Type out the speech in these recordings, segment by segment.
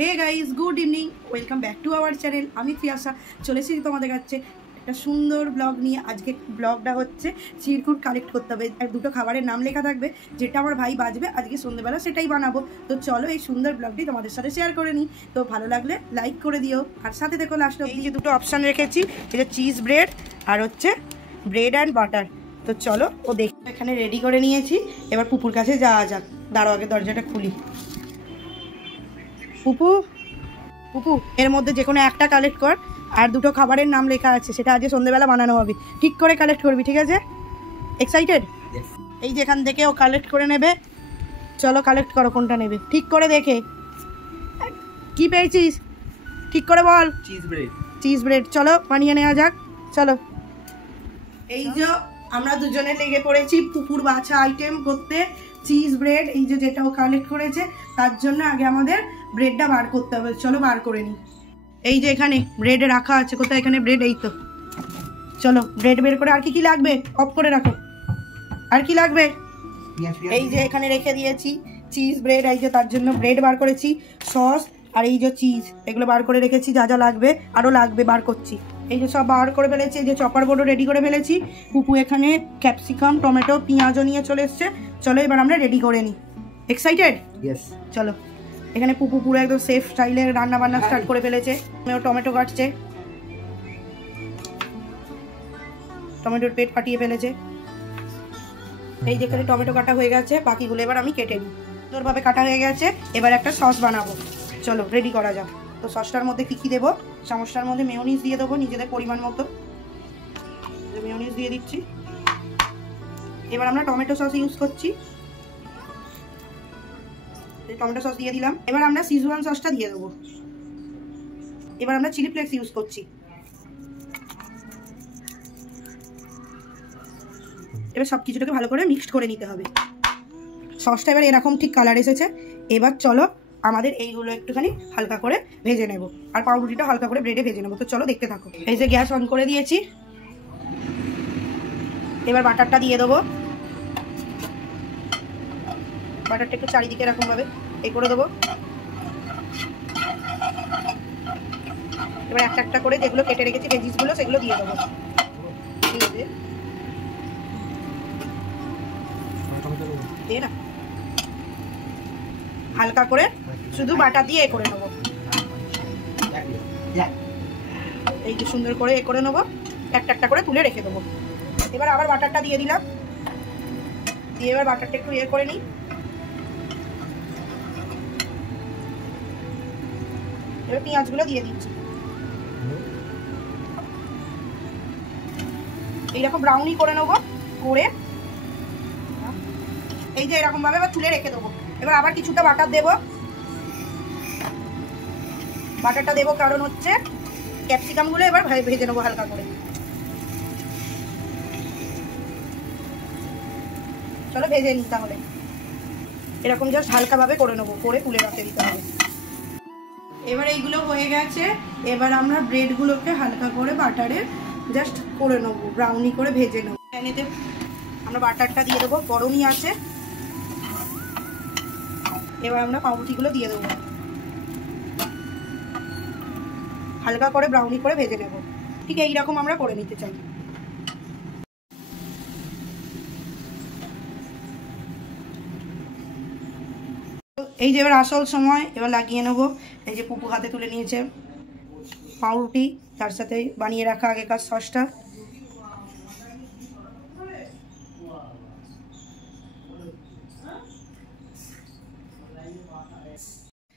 Hey guys, good evening, welcome back to our channel. আমি ফিয়াসা চলে এসেছি তোমাদের কাছে একটা সুন্দর ব্লগ নিয়ে। আজকে ব্লগটা হচ্ছে চিরকুট কালেক্ট করতে হবে, আর দুটো খাবারের নাম লেখা থাকবে, যেটা আমার ভাই বাজবে আজকে সন্ধ্যেবেলা সেটাই বানাবো। তো চলো এই সুন্দর ব্লগটি তোমাদের সাথে শেয়ার করে নিই। তো ভালো লাগলে লাইক করে দিও, আর সাথে দেখো লাস্ট অবধি। যে দুটো অপশান রেখেছি, এটা চিজ ব্রেড আর হচ্ছে ব্রেড অ্যান্ড বাটার। তো চলো ও দেখ, এখানে রেডি করে নিয়েছি। এবার পুপুর কাছে যাওয়া যাক। দাঁড়াও আগে দরজাটা খুলি। পুপু পুপু, এর মধ্যে যে কোনো একটা কালেক্ট কর, আর দুটো খাবারের নাম লেখা আছে, সেটা আজকে সন্ধ্যেবেলা বানানো হবে। ঠিক করে কালেক্ট করবি, ঠিক আছে? এক্সাইটেড? এই যেখান থেকে ও কালেক্ট করে নেবে। চলো কালেক্ট করো, কোনটা নেবে ঠিক করে দেখে। কি পেয়েছিস ঠিক করে বল। Cheese bread. চলো বানিয়ে নেওয়া যাক, চলো। এই যে আমরা দুজনে লেগে পড়েছি পুকুর বাছা আইটেম করতে। চিজ ব্রেড, এই যে যেটা ও কালেক্ট করেছে, তার জন্য আগে আমাদের ব্রেডটা বার করতে হবে। চলো বার করে নিই। এই যে এখানে ব্রেড রাখা আছে, কোথায় এখানে ব্রেড? এই তো। চলো ব্রেড বের করে, আর কি কি লাগবে অফ করে রাখো। আর কি লাগবে? এই যে এখানে রেখে দিয়েছি চিজ ব্রেড, এই যে তার জন্য ব্রেড বার করেছি, সস আর এই যে চিজ, এগুলো বার করে রেখেছি। যা যা লাগবে আরও লাগবে বার করছি। এই যে সব বার করে ফেলেছি, এই যে চপার বোর্ডও রেডি করে ফেলেছি। পুপু এখানে ক্যাপসিকাম, টমেটো, পেঁয়াজও নিয়ে চলে এসছে। চলো এবার আমরা রেডি করে নিই। এক্সাইটেড? ইয়েস। চলো। এখানে পুপু পুরো একদম সেফ স্টাইলে রান্না বান্না স্টার্ট করে ফেলেছে। টমেটো কাটছে, টমেটোর পেট ফাটিয়ে ফেলেছে। এই যেখানে টমেটো কাটা হয়ে গেছে, বাকিগুলো এবার আমি কেটে নিই। সুন্দরভাবে কাটা হয়ে গেছে, এবার একটা সস বানাবো। চলো রেডি করা যাক। তো সসটার মধ্যে কি কি দেবো? চামচটার মধ্যে মেয়োনিজ দিয়ে দেবো নিজেদের পরিমাণ মতো। মেয়োনিজ দিয়ে দিচ্ছি। এবার আমরা টমেটো সস ইউজ করছি। টমেটো সস দিয়ে দিলাম। এবার আমরা সিজওয়ান সসটা দিয়ে দেবো। এবার আমরা চিলি ফ্লেক্স ইউজ করছি। এবার সব কিছুটাকে ভালো করে মিক্সড করে নিতে হবে। সসটা এবার এরকম ঠিক কালার এসেছে। এবার চলো আমাদের এইগুলো একটুখানি হালকা করে ভেজে নেব, আর পাউরুটিটা হালকা করে ব্রেডে ভেজে নেবো। তো চলো দেখতে থাকো। এই যে গ্যাস অন করে দিয়েছি। এবার বাটারটা দিয়ে দেবো। বাটারটা একটু চারিদিকে এরকম ভাবে এই করে দেবো। এবার একটা একটা করে যেগুলো কেটে রেখেছি ভেজিসগুলো, সেগুলো দিয়ে দেবো। হালকা করে শুধু বাটার দিয়ে এ করে নেবো। এই যে সুন্দর করে এ করে নেবো, একটা একটা করে তুলে রেখে দেবো। এবার আবার বাটারটা দিয়ে দিলাম। দিয়ে এবার বাটারটা একটু এ করে নিই। এবার পেঁয়াজগুলো দিয়ে দিচ্ছি। এইরকম ব্রাউনি করে নেবো। করে এই যে এরকম ভাবে এবার তুলে রেখে দেবো। এবার আবার কিছুটা বাটার দেবো। বাটারটা দেবো কারণ হচ্ছে ক্যাপসিকাম গুলো এবার ভেজে নেবো হালকা করে। চলো ভেজে নিই তাহলে। এরকম জাস্ট হালকা ভাবে করে নেবো, করে তুলে রাখতে দিতে হবে। এবার এইগুলো হয়ে গেছে। এবার আমরা ব্রেড গুলোকে হালকা করে বাটারে জাস্ট করে নেবো, ব্রাউনি করে ভেজে নেবো। প্যানেতে আমরা বাটারটা দিয়ে দেবো, গরমই আছে। এবার আমরা পাউরুটিগুলো দিয়ে দেবো, হালকা করে ব্রাউনি করে ভেজে নেব। ঠিক এইরকম আমরা করে নিতে চাই। এই যে এবার আসল সময়, এবার লাগিয়ে নেবো। এই যে পুপু হাতে তুলে নিয়েছে পাউরুটি, তার সাথে বানিয়ে রাখা আগেকার সসটা।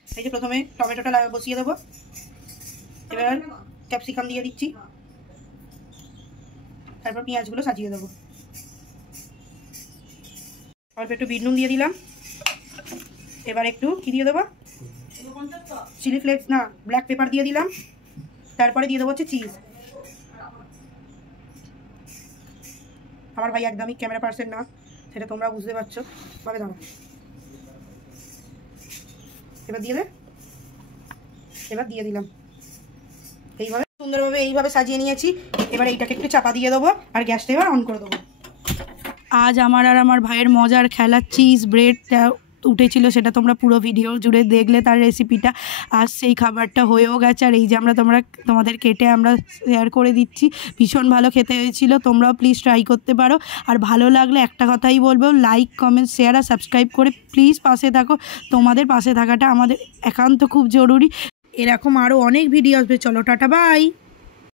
এই যে প্রথমে টমেটোটা বসিয়ে দেবো। এবার ক্যাপসিকাম দিয়ে দিচ্ছি, তারপর পেঁয়াজগুলো সাজিয়ে দেবো। অল্প একটু বিট নুন দিয়ে দিলাম। এবার একটু কি দিয়ে দেবো? চিলি ফ্লেক্স না, ব্ল্যাক পেপার দিয়ে দিলাম। তারপরে দিয়ে দেবো হচ্ছে চিজ। আমার ভাই একদমই ক্যামেরা পার্সন না, সেটা তোমরা বুঝতে পারছো। ভাবে দাঁড়া। এবার দিয়ে দে। এবার দিয়ে দিলাম। এইভাবে সুন্দরভাবে এইভাবে সাজিয়ে নিয়েছি। এবার এইটাকে একটু চাপা দিয়ে দেবো, আর গ্যাসটা এবার অন করে দেবো। আজ আমার আর আমার ভাইয়ের মজার খেলা চিজ ব্রেডটা উঠেছিল সেটা তোমরা পুরো ভিডিও জুড়ে দেখলে তার রেসিপিটা। আর সেই খাবারটা হয়েও গেছে, আর এই যে তোমাদের কেটে আমরা শেয়ার করে দিচ্ছি। ভীষণ ভালো খেতে হয়েছিল, তোমরাও প্লিজ ট্রাই করতে পারো। আর ভালো লাগলে একটা কথাই বলবো, লাইক কমেন্ট শেয়ার আর সাবস্ক্রাইব করে প্লিজ পাশে থাকো। তোমাদের পাশে থাকাটা আমাদের একান্ত খুব জরুরি। এরকম আরও অনেক ভিডিও আসবে। চলো টাটা বাই।